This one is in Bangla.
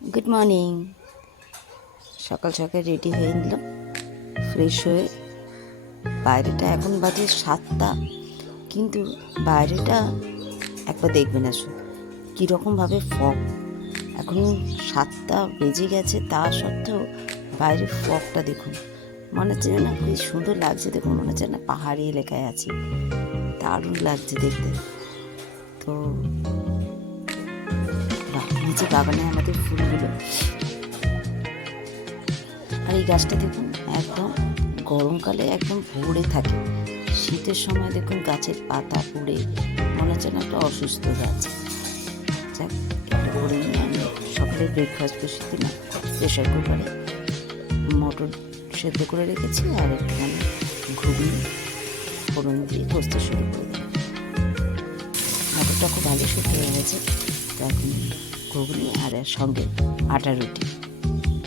Good morning. সকাল সকাল রেডি হয়ে নিলাম, ফ্রেশ হয়ে। বাইরেটা এখন বাজে 7টা, কিন্তু বাইরেটা একবার দেখবেন আসুন কীরকমভাবে ফগ। এখন 7টা বেজে গেছে, তা সত্ত্বেও বাইরের ফগটা দেখুন, মনে হচ্ছে না খুব সুন্দর লাগছে। দেখুন মনে হচ্ছে না পাহাড়ি এলাকায় আছি, দারুণ লাগছে দেখতে। তো নিচে বাগানে আমাদের ফুলগুলো, আর এই গাছটা দেখুন একদম গরমকালে একদম ভরে থাকে, শীতের সময় দেখুন গাছের পাতা পড়ে মনে হচ্ছে না একটা অসুস্থ গাছ। যাক, এটা করে নিয়ে আমি সকালে ব্রেকফাস্ট বসিয়ে দিলাম। প্রেশার কুকারে মটর সেদ্ধ করে রেখেছি, আর একটুখানি ঘুগনি ফোড়ন দিয়ে কষতে শুরু করে দিলাম। মটরটা খুব ভালো সেদ্ধ হয়ে গেছে, তো এখন ঘুগনি আর সঙ্গে আটা রুটি।